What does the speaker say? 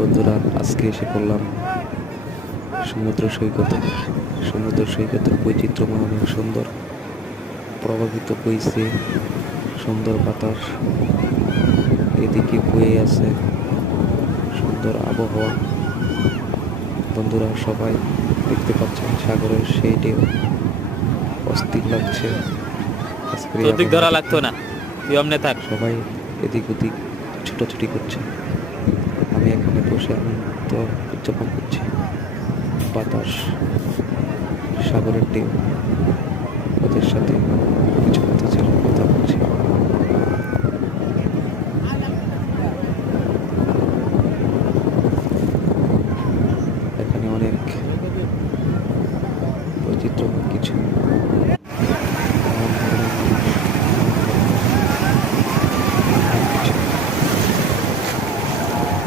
বন্ধুরা, আজকে এসে পড়লাম সমুদ্র সৈকতে। সমুদ্র সৈকতের বৈচিত্র্যময় অনেক সুন্দর, প্রবাহিত বইছে সুন্দর বাতাস, এদিকে বয়ে আছে সুন্দর আবহাওয়া। বন্ধুরা, সবাই দেখতে পাচ্ছেন সাগরের সেই ঢেউ, অস্থির লাগছে। আজকের এই তোর দিক ধরা আবহাওয়া লাগতো দেখে না, তুই অমনে থাক। সবাই এদিক ওদিক ছুটাছুটি করছে। আমি এখানে বসে আনন্দ উদযাপন করছি। বাতাস, সাগরের ঢেউ, ওদের সাথে কিছু কথা ছিল।